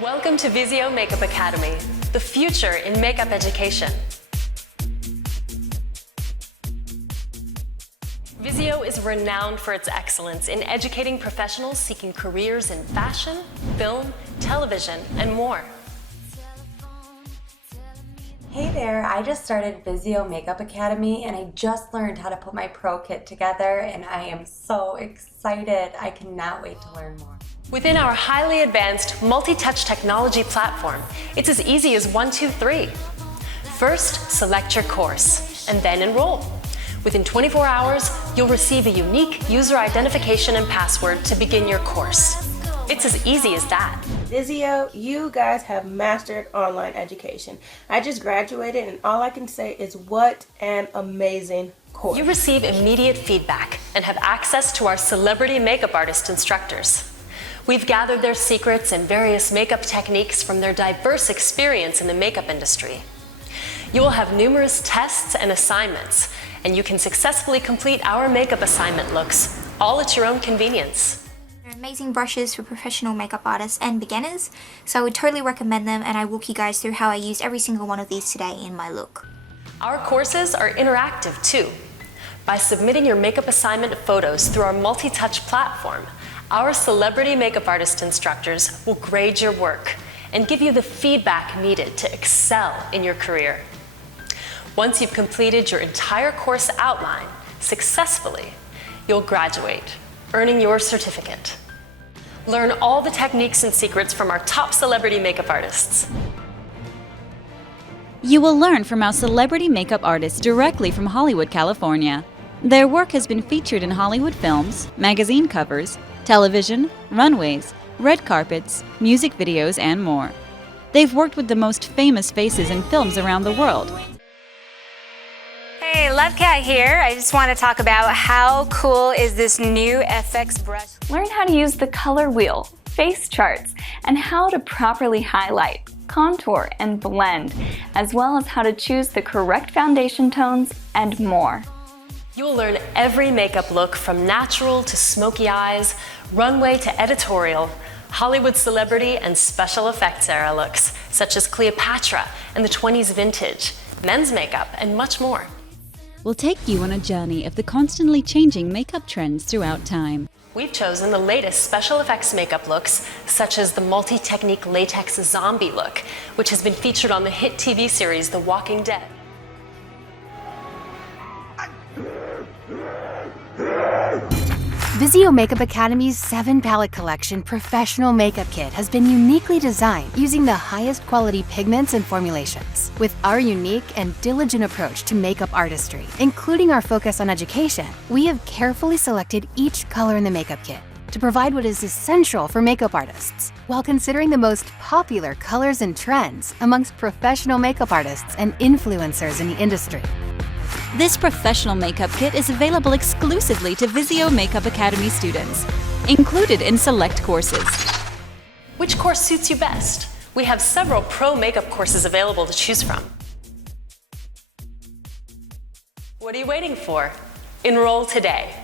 Welcome to Vizio Makeup Academy, the future in makeup education. Vizio is renowned for its excellence in educating professionals seeking careers in fashion, film, television, and more. Hey there, I just started Vizio Makeup Academy and I just learned how to put my pro kit together and I am so excited. I cannot wait to learn more. Within our highly advanced multi-touch technology platform, it's as easy as 1, 2, 3. First, select your course and then enroll. Within 24 hours, you'll receive a unique user identification and password to begin your course. It's as easy as that. Vizio, you guys have mastered online education. I just graduated and all I can say is what an amazing course. You receive immediate feedback and have access to our celebrity makeup artist instructors. We've gathered their secrets and various makeup techniques from their diverse experience in the makeup industry. You will have numerous tests and assignments, and you can successfully complete our makeup assignment looks, all at your own convenience. They're amazing brushes for professional makeup artists and beginners, so I would totally recommend them, and I walk you guys through how I used every single one of these today in my look. Our courses are interactive too. By submitting your makeup assignment photos through our multi-touch platform, our celebrity makeup artist instructors will grade your work and give you the feedback needed to excel in your career. Once you've completed your entire course outline successfully, you'll graduate, earning your certificate. Learn all the techniques and secrets from our top celebrity makeup artists. You will learn from our celebrity makeup artists directly from Hollywood, California. Their work has been featured in Hollywood films, magazine covers, television, runways, red carpets, music videos, and more. They've worked with the most famous faces in films around the world. Hey, LoveCat here. I just want to talk about how cool is this new FX brush. Learn how to use the color wheel, face charts, and how to properly highlight, contour, and blend, as well as how to choose the correct foundation tones and more. You'll learn every makeup look from natural to smoky eyes, runway to editorial, Hollywood celebrity and special effects era looks, such as Cleopatra and the 20s vintage, men's makeup, and much more. We'll take you on a journey of the constantly changing makeup trends throughout time. We've chosen the latest special effects makeup looks, such as the multi-technique latex zombie look, which has been featured on the hit TV series The Walking Dead. Vizio Makeup Academy's 7-palette collection professional makeup kit has been uniquely designed using the highest quality pigments and formulations. With our unique and diligent approach to makeup artistry, including our focus on education, we have carefully selected each color in the makeup kit to provide what is essential for makeup artists, while considering the most popular colors and trends amongst professional makeup artists and influencers in the industry. This professional makeup kit is available exclusively to Vizio Makeup Academy students, included in select courses. Which course suits you best? We have several pro makeup courses available to choose from. What are you waiting for? Enroll today.